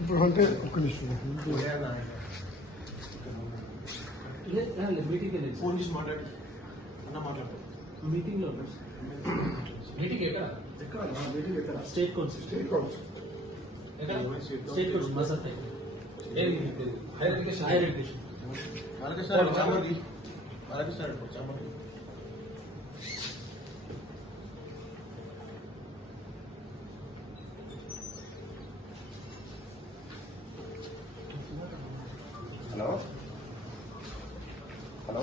ఇప్పుడు అంటే ఒక్క నిమిషం మీటింగ్ ఫోన్ చేసి మాట్లాడు అన్న మాట్లాడు మీటింగ్ లో మీటింగ్ ఎక్కడ మీటింగ్ ఎక్కడ state council state council state council మసత్ higher education hello hello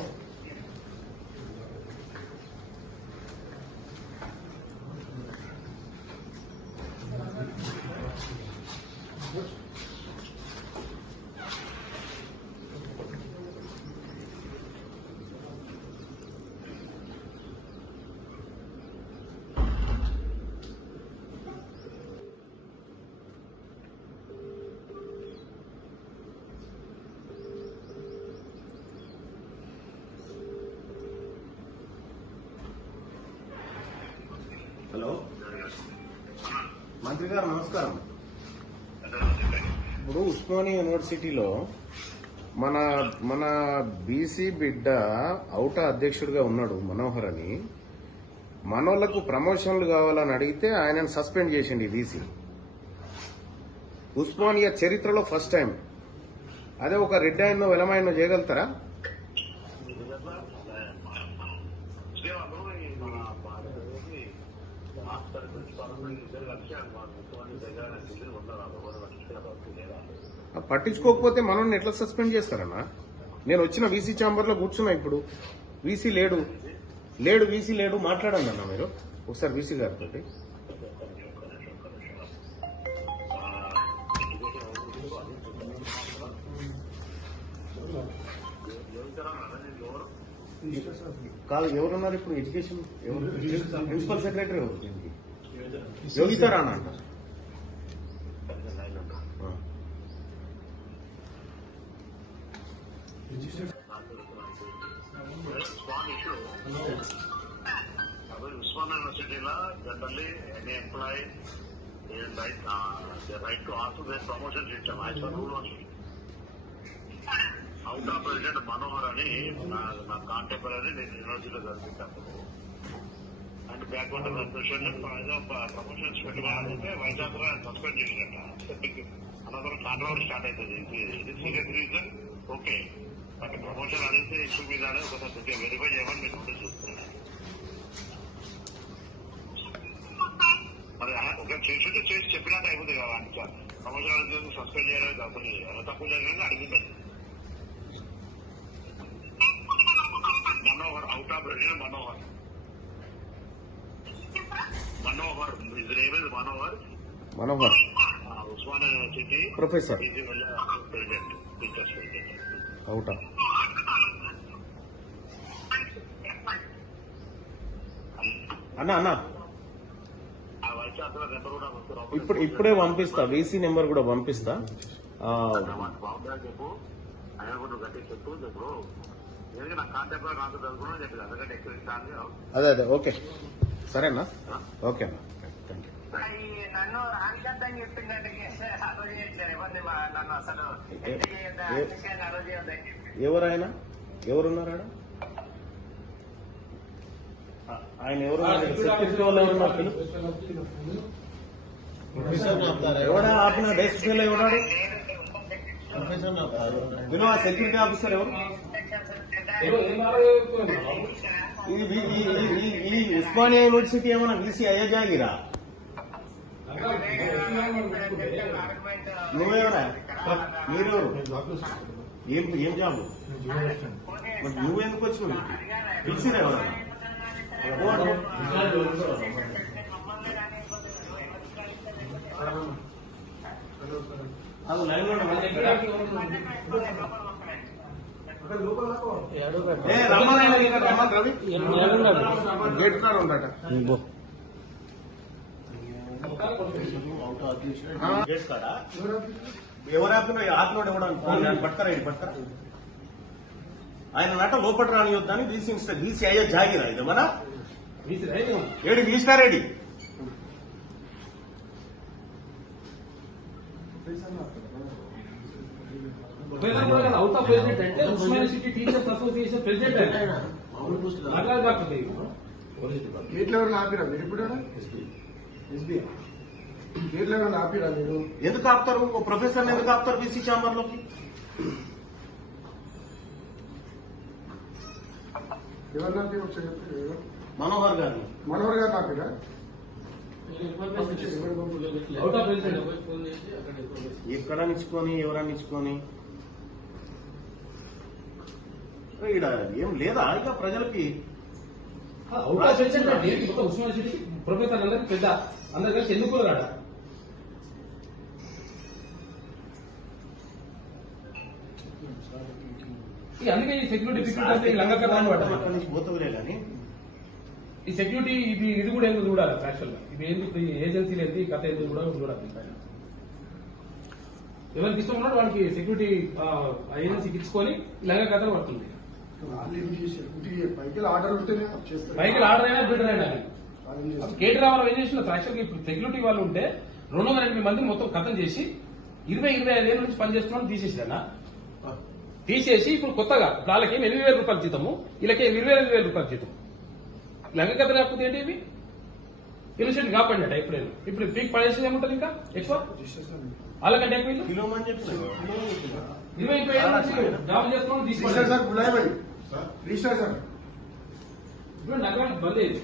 hello మంత్రి గారు నమస్కారం. ఇప్పుడు ఉస్మానియా యూనివర్సిటీలో మన మన బీసీ బిడ్డ ఔటా అధ్యక్షుడిగా ఉన్నాడు మనోహర్ అని. మనోళ్లకు ప్రమోషన్లు కావాలని అడిగితే ఆయనను సస్పెండ్ చేసింది బీసీ. ఉస్మానియా చరిత్రలో ఫస్ట్ టైం. అదే ఒక రెడ్ ఆయనో వెలమాయనో చేయగలుగుతారా? పట్టించుకోకపోతే మనల్ని ఎట్లా సస్పెండ్ చేస్తారన్నా? నేను వచ్చిన వీసీ ఛాంబర్ లో కూర్చున్నా. ఇప్పుడు వీసీ లేడు వీసీ లేడు మాట్లాడండి అన్న మీరు ఒకసారి వీసీ గారితో. కాదు, ఎవరున్నారు ఇప్పుడు ఎడ్యుకేషన్? ఎవరు ప్రిన్సిపల్ సెక్రటరీ? ఎవరు దీనికి? యోగితా రాణా అంట. Usman University generally any employee right to ask for their promotion system. I saw rule only. Out of President Manohar ani na contemporary university jarpitaru. And backward question promotion పెట్టాలంటే వైజాగ్ లో suspend చేసినట్ట. another controversy start అవుతుంది. ఇది serious reason okay, but promotion అనేది issue మీదనే ఒకసారి verify చేయమని మీరు notice చూస్తున్నాను. మరి ఒక చేసి చెప్పినట్టు అయిపోతుంది కదా. అంటే ప్రమోషన్ అనేది సస్పెండ్ చేయడానికి తప్పని తప్పు జరిగిందని అడిగింది Manohar. Out of president Manohar is name is Manohar Osmania university professor president teachers president అవుటా. అన్నా ఇప్పుడే పంపిస్తా, వీసీ నెంబర్ కూడా పంపిస్తా. చెప్పు ఆయన కూడా గట్టి చెప్పు చెప్పు. నా కాంటాక్ట్ లో నాకు చదువుకున్నా చెప్పి అందుకంటే ఎక్కువ. అదే ఓకే సరేనా? ఓకే అన్న, థ్యాంక్ యూ. నన్ను రానికద్దని చెప్పిందంటే నన్ను అసలు ఎవరైనా ఎవరున్నారా? ఆయన ఎవరు? సెక్యూరిటీ వాళ్ళు ఎవరున్నారు? ఎవడా ఆపిన డెస్క్ ఎవడాడు? వినో సెక్యూరిటీ ఆఫీసర్ ఎవరు? ఈ ఉస్మానియా యూనివర్సిటీ ఏమన్నా వీసీ అయ్యజాగిరా? నువ్వేవరా? మీరెవరు? ఏం జాబు? నువ్వెందుకు వచ్చినావు? పిలిచిరా ఎవరన్నా? అది లైన్ లో గేట్ కాడ ఉండట. గేట్ కాడ ఎవరు ఆపినోడు ఎవడు పట్టుకరా ఇది పట్టుకరా ఆయన నట లోపల రానియొద్దని బీసీ అయ్యే జాగిరా ఇది మన ఏడు వీసినారేడి అవుట్ ఆఫ్ ప్రెసిడెంట్ అంటే Osmania city teachers association president ఆయన అట్లా కాకపోతే గేట్లు ఎవరైనా ఆపిరా మీరు ఇప్పుడు గేట్లు ఎవరైనా ఆపిరా మీరు ఎందుకు ఆపుతారు ఓ ప్రొఫెసర్ ఎందుకు ఆపుతారు బీసీ ఛాంబర్ లోకి ఎవరిని ఆపి ఒకసారి చెప్పండి. మనోహర్ గారిని మనోహర్ గారిని ఆపిరా అవుట్ ఆఫ్ ప్రెసిడెంట్ ఎక్కడ నిచ్చుకొని ఎవరని నిచ్చుకొని ఈడ ఏం లేదా ఇక ప్రజలకి అవుట్ ఆఫ్ ప్రెసిడెంట్ అంటే మొత్తం ఉస్మానియా సిటీ ప్రొఫెసర్ అందరికి పెద్ద అందరు కలిసి ఎందుకు రాడ అందుకే ఈ సెక్యూరిటీ అంటే లంగకరాన్ని పడ్డా అక్కడి నుంచి పోతుందిలే కానీ ఈ సెక్యూరిటీ ఇది కూడా ఎందుకు చూడాలి యాక్చువల్ గా ఇది ఎందుకు ఏజెన్సీలు ఏంటి కథ ఎందుకు కూడా చూడాలి ఎవరికి ఇష్టం ఉన్నాడు వాడికి సెక్యూరిటీ ఏజెన్సీకి ఇచ్చుకొని లంగ కథలు పడుతుంది పైకి ఆర్డర్ ఉంటేనే చేస్తారు బైక్ ఆర్డర్ అయినా బిల్డర్ అయినా కేటీ రామారావు ఏం చేసిన యాక్చువల్గా ఇప్పుడు సెక్యూరిటీ వాళ్ళు ఉంటే 208 మంది మొత్తం కథం చేసి 25 ఏళ్ళ నుంచి పనిచేస్తున్నాను తీసేసినా తీసేసి ఇప్పుడు కొత్తగా వాళ్ళకి 8,000 రూపాయలు జీతము వీళ్ళకి 25,000 రూపాయలు జీతం లంగ కథ లేకపోతే ఏంటి ఇవి ఇన్సెంట్ కాపాడినట్ట ఎప్పుడైనా ఇప్పుడు పీక్ పడేసి ఏముంటది ఇంకా ఎక్కువ వాళ్ళకంటే ఎక్కువ ఇల్లు కిలోమని చెప్పిన 25 ఏళ్ళ నుంచి జాబ్ చేస్తున్నాం తీసుకోవాలి సార్ బులాయ్ భాయ్ రిజిస్టర్ సార్ ఇప్పుడు నగరాలు బంద్ అయ్యింది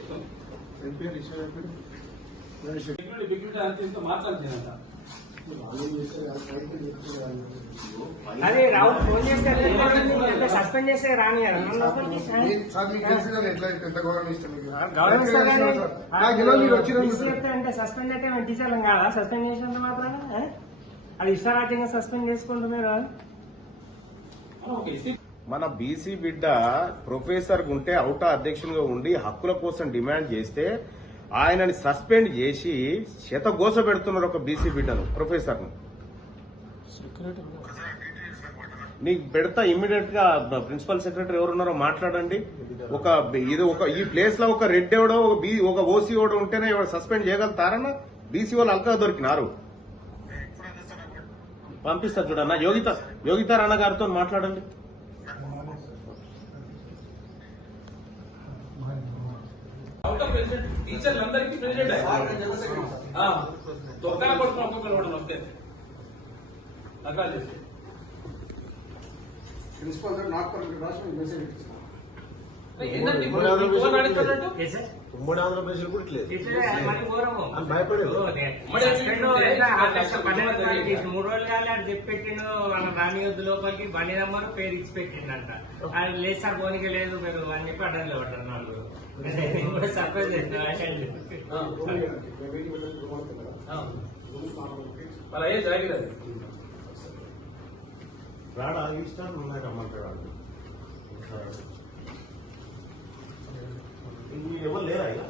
రిజిస్టర్ సెక్యూరిటీ అంత ఇంత మాట్లాడుతుందంట అదే రావు ఫోన్ చేస్తే సస్పెండ్ చేస్తే రాని సార్ మీకు తెలుసు కదా ఎట్లా ఎంత గౌరవం ఇస్తాను అంటే సస్పెండ్ అయితే మేము టీచర్లం కాదా సస్పెండ్ చేసినంత మాత్రం అది ఇష్టారాజ్యంగా సస్పెండ్ చేసుకుంటూ మీరు మన బీసీ బిడ్డ ప్రొఫెసర్ ఉంటే అవుటా అధ్యక్షునిగా ఉండి హక్కుల కోసం డిమాండ్ చేస్తే ఆయనని సస్పెండ్ చేసి శతగోస పెడుతున్నారు ఒక బీసీ బిడ్డను ప్రొఫెసర్ ను నీకు పెడతా ఇమ్మీడియట్ గా ప్రిన్సిపల్ సెక్రటరీ ఎవరున్నారో మాట్లాడండి ఒక ఈ ప్లేస్ లో ఒక రెడ్ ఎవడో ఒక ఓసీ ఓడో ఉంటేనే సస్పెండ్ చేయగలుగుతారన్న బీసీ వాళ్ళు అల్కా దొరికినారు పంపిస్తారు చూడన్న యోగిత రాణ గారితో మాట్లాడండి అవుట్ ఆఫ్ ప్రెసిడెంట్ టీచర్లందరికీ ప్రెసిడెంట్ తొక్కన కొడుకుని ఒక్కొక్కరు కూడా వస్తే అలా చేసి ప్రిన్సిపల్ సార్ నాకు రాష్ట్రం మెసేజ్ ఇస్తాను ఏంటంటే ఫోన్ అడుగుతున్నట్టు ఉమ్మడి ఆంధ్రప్రదేశ్ కూడా ఇట్లేదు అని భయపడేది 3 రోజులు కాలే అది చెప్పెట్టిండు మన రానియొద్దు లోపలికి బండి నెంబర్ పేరు ఇచ్చి పెట్టిండంట అది లేదు సార్ పోనీకి లేదు మీరు అని చెప్పి అడ్డంలో పడ్డారు వాళ్ళు కూడా సర్ప్రైజ్ అలా ఏం జరగలేదు రాడా ఇష్టాలు ఉన్నాయి రమ్మంటాడు ఎవరు లేరా ఇక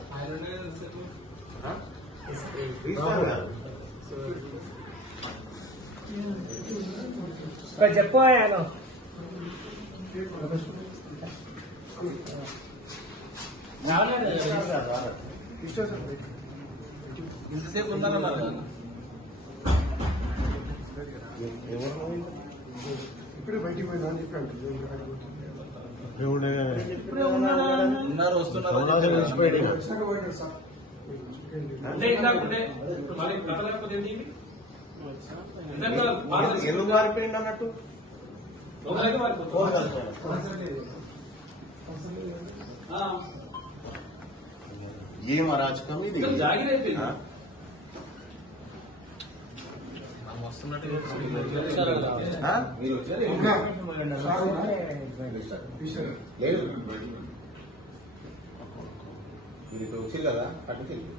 చెప్పాను ఇంతసేపు ఉన్నారన్నారు ఇప్పుడే బయటికి పోయినా అని చెప్పి అంటుంది ఉన్నారు వస్తున్నారు అంటే ఇందాకుంటే ఇప్పుడు మళ్ళీ కథ లేకపోతే ఏంటి ఎందుకు మారిపోయింది అన్నట్టు ఏం అరాచకం ఇది జాగిరైపోయింది మీరు లేదు మీరు ఇక్కడ వచ్చి కదా అటు తిరిగి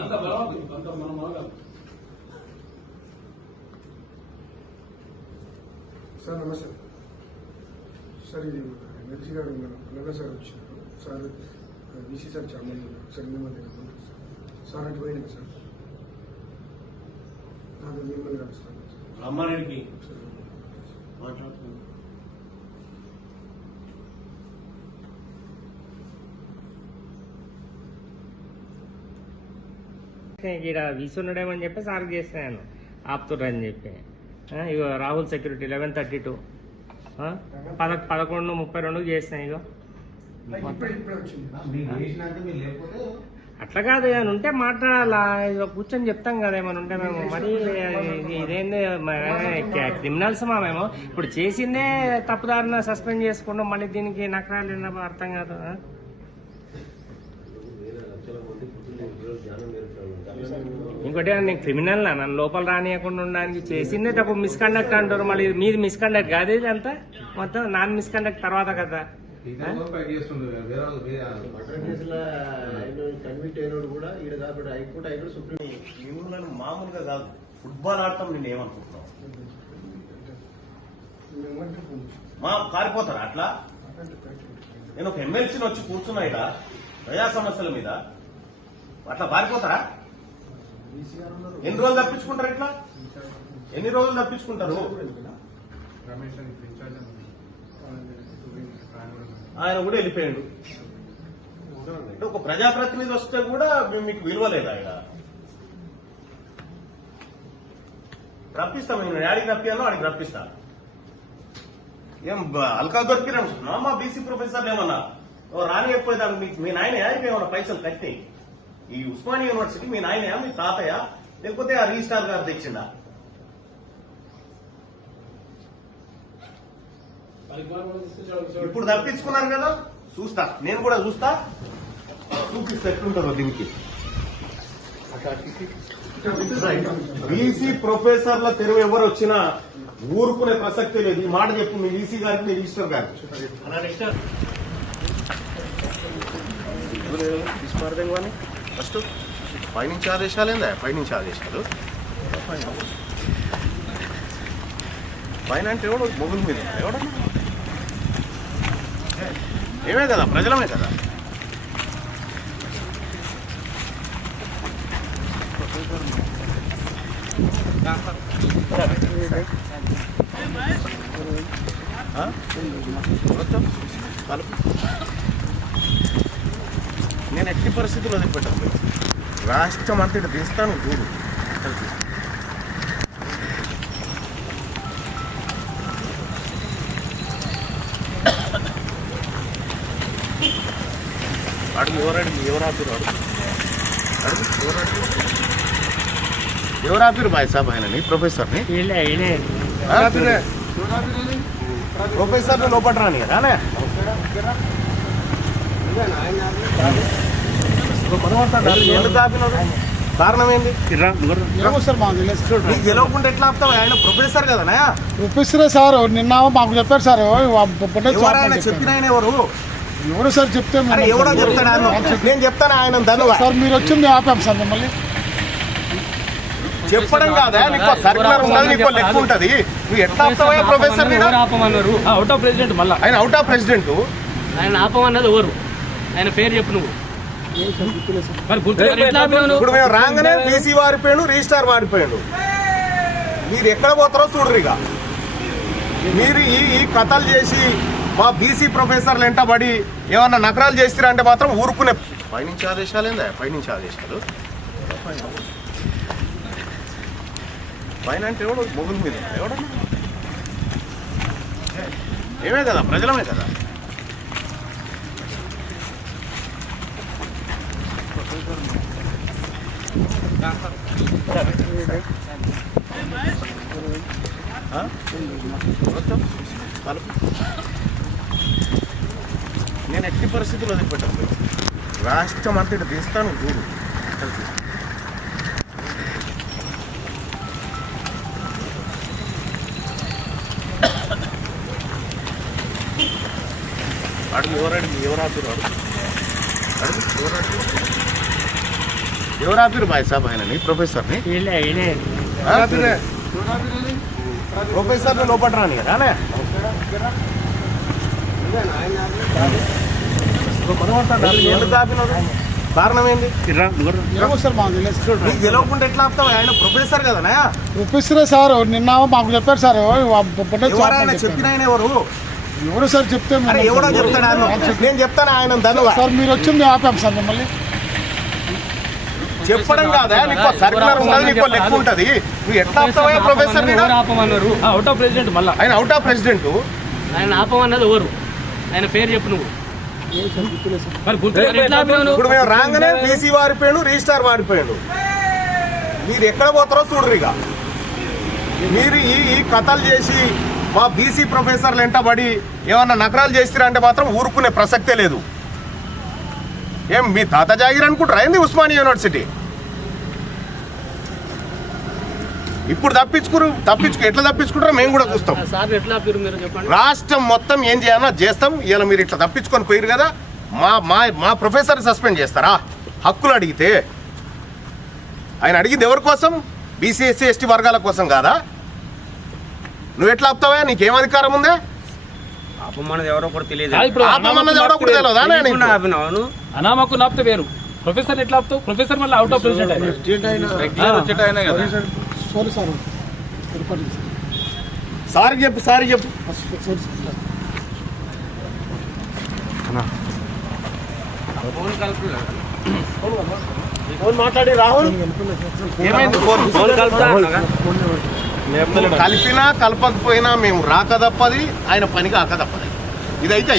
అంత బలం అంత మనం మొదలు సార్ నమస్తే సార్ ఇది ఎనర్జీ గారు ఉన్నారు అలాగే సార్ వచ్చినారు సార్ బీసీ సార్ చాలా మంది ఉన్నారు సార్ మీ మధ్య సార్ అటు పోయినా సార్ అది మిమ్మల్ని కలుస్తాను రమ్మారెడ్డికి మాట్లాడుతున్నాను. ఇక్కడ వీసున్నాడేమని చెప్పి సార్కి చేసినాను ఆపుతుర్రని చెప్పి ఇగో రాహుల్ సెక్యూరిటీ 11:32 11:32 చేసిన ఇగో ఇప్పుడే వచ్చింది. అట్లా కాదు ఏమైనా ఉంటే మాట్లాడాలా ఇక కూర్చొని చెప్తాం కదా ఏమైనా ఉంటే మేము మరి ఇదేంది క్రిమినల్స్ మేము ఇప్పుడు చేసిందే తప్పుదారిన సస్పెండ్ చేసుకుంటాం మళ్ళీ దీనికి నకరాలు ఏందో అర్థం కాదు. ఇంకోటి నేను క్రిమినల్ నన్ను లోపల రానియకుండా ఉండడానికి చేసిందే తప్పు మిస్కండక్ట్ అంటారు మళ్ళీ మీది మిస్కండక్ట్ కాదు ఇది అంతా మొత్తం నాన్ మిస్కండక్ట్ తర్వాత కదా. కన్విట్ అయినోడు కూడా ఈడ కాబట్టి హైకోర్టు హైకోర్టు సుప్రీం మిమ్మల్ని మామూలుగా కాదు ఫుట్బాల్ ఆడటం నేను ఏమనుకుంటున్నావు మా కారిపోతారా అట్లా? నేను ఒక ఎమ్మెల్సీని వచ్చి కూర్చున్నా ఇక్కడ ప్రజా సమస్యల మీద అట్లా పారిపోతారా? ఎన్ని రోజులు తప్పించుకుంటారు ఇట్లా? ఎన్ని రోజులు తప్పించుకుంటారు? ఆయన కూడా వెళ్ళిపోయాడు. అంటే ఒక ప్రజాప్రతినిధి వస్తే కూడా మీకు విలువ లేదా? ఆయన రప్పిస్తాం, మేము యాడికి రప్పియాలో ఆడికి రప్పిస్తా. ఏం అల్కా దొరికినా మా బీసీ ప్రొఫెసర్లు ఏమన్నా రాని ఎప్పుడైతే మీ నాయన యాడికి ఏమన్నా పైసలు కట్టి ఈ ఉస్మానియా యూనివర్సిటీ మీ నాయన మీ తాతయ్య లేకపోతే ఆ రిజిస్ట్రార్ గారు తెచ్చిందా? ఇప్పుడు తప్పించుకున్నారు కదా, చూస్తా నేను కూడా చూస్తా, చూపిస్తే ఎట్లుంటుందో దీనికి. బీసీ ప్రొఫెసర్ల తెరువు ఎవరు వచ్చినా ఊరుకునే ప్రసక్తే లేదు. ఈ మాట చెప్పు మీ ఈసీ గారికి మీ రిజిస్టర్ గారికి. ఫస్ట్ పైనుంచి ఆదేశాలు ఏందా? పైనుంచి ఆదేశాలు పైన అంటే ఎవడు మొగుల మీద ఎవడన్నా ఏమే కదా, ప్రజలమే కదా. నేను ఎట్టి పరిస్థితుల్లో వదిలిపెట్టాను. రాష్ట్రం అంతటి తీస్తాను చూడు. అడుగు ఎవరాపిరు ఎవరాపిరు బాయ్ సాబ్ ఆయనని ప్రొఫెసర్ని ప్రొఫెసర్ని లోపల రాని రానే ఎందుకు ఆపినాడు? కారణం ఏంటి? నీకు గెలవకుండా ఎట్లా ఆపుతావు? ఆయన ప్రొఫెసర్ కదనా? ప్రొఫెసరే సార్. నిన్న మాకు చెప్పారు సార్. ఆయన చెప్పిన ఆయన ఎవరు సార్ చెప్తే ఎవడో చెప్తాడు. నేను చెప్తాను ఆయన ధన్యవాదాలు సార్. మీరు వచ్చి మేము ఆపాం సార్ మిమ్మల్ని. చెప్పడం కాదా, నీకు సర్కులర్ ఉండదు, నీకు లెక్క ఉంటది. నువ్వు ఎట్లా ఆపుతావా ప్రొఫెసర్? ఆపమన్నారు అవుట్ ఆఫ్ ప్రెసిడెంట్. మళ్ళీ ఆయన అవుట్ ఆఫ్ ప్రెసిడెంట్. ఆయన ఆపమన్నది ఎవరు? ఆయన పేరు చెప్పు నువ్వు. ఇప్పుడు మేము రాగానే బీసీ వారిపోయాడు, రిజిస్టార్ వారిపోయాడు. మీరు ఎక్కడ పోతారో చూడరు. ఇక మీరు ఈ కథలు చేసి మా బీసీ ప్రొఫెసర్లు వెంటబడి ఏమన్నా నకరాలు చేస్తారా అంటే మాత్రం ఊరుకునే. పైనుంచి ఆదేశాలు ఏందా? పైనుంచి ఆదేశాలు పైన అంటే ఎవడు మొగుల మీద ఎవడన్నా ఏమే కదా, ప్రజలమే కదా. నేను ఎట్టి పరిస్థితుల్లో వదిలిపెట్టాను. రాష్ట్రం అంతటి తీస్తాను చూడు. అడుగు ఎవరాపిరు ఎవరాపిరు బాయ్ సాబ్ ఆయనని ప్రొఫెసర్ని ప్రొఫెసర్ని లోపల రాని రానే ఎందుకు ఆపినాడు? కారణం ఏంది? ఏమో సార్ మాకు తెలియదు సార్. నీకు తెలియకుండా ఎట్లా ఆపుతావు? ఆయన ప్రొఫెసర్ కదనా? ప్రొఫెసరే సార్ నిన్న మాకు చెప్పారు సార్ ఎవరైనా చెప్పిన ఆయన ఎవరు? ఎవరు సార్ చెప్తే మేము అరే ఎవడో చెప్తాడు ఆయన. నేను చెప్తాను ఆయన ధన్యవాదాలు. సార్ మీరు వచ్చి మేము ఆపాం సార్ మిమ్మల్ని. చెప్పడం కాదా? నీకు సర్కులర్ ఉంటుంది, నీకు లెక్క ఉంటుంది. నువ్వు ఎట్లా ఆపుతావా ప్రొఫెసర్? ఆపమన్నారు అవుట్ ఆఫ్ ప్రెసిడెంట్ మళ్ళా ఆయన అవుట్ ఆఫ్ ప్రెసిడెంట్. ఆయన ఆపమన్నది ఎవరు? ఆయన పేరు చెప్పు నువ్వు. మరి ఇప్పుడు మేము రాగానే బీసీ వారిపోయాడు, రిజిస్టార్ వారిపోయాడు. మీరు ఎక్కడ పోతారో చూడరు. ఇక మీరు ఈ కథలు చేసి మా బీసీ ప్రొఫెసర్లు వెంటబడి ఏమన్నా నకరాలు చేస్తారంటే మాత్రం ఊరుకునే ప్రసక్తే లేదు. ఏం మీ తాత జాగిర్ అనుకుంటారా ఏంది ఉస్మానియా యూనివర్సిటీ? ఇప్పుడు ఎట్లా తప్పించుకుంటారో మేము కూడా చూస్తాం. రాష్ట్రం మొత్తం ఏం చేయాలో చేస్తాం. ఇలా మీరు ఇట్లా తప్పించుకొని పోయారు కదా, మా ప్రొఫెసర్ సస్పెండ్ చేస్తారా? హక్కులు అడిగితే ఆయన అడిగింది ఎవరి కోసం? బీసీ ఎస్సీ ఎస్టీ వర్గాల కోసం కాదా? నువ్వు ఎట్లా ఆపుతావా? నీకేం అధికారం ఉందే? ఆపమన్నది ఎవరో కూడా తెలియదు. ఆపమన్నది ఎవరో కూడా తెలియదా? అనామకు నాపితే వేరు, ప్రొఫెసర్ ఎట్లా ఆపుతావు? ప్రొఫెసర్ మళ్ళీ అవుట్ ఆఫ్ ప్రెసిడెంట్ ఆయన. సారీ సార్ సారీ చెప్పు. Sorry sir. ఫోన్ మాట్లాడి రాహుల్ ఏమైంది? ఫోన్ కలిపినా కలపకపోయినా మేము రాక తప్పది, ఆయన పని కాక తప్పది. ఇదైతే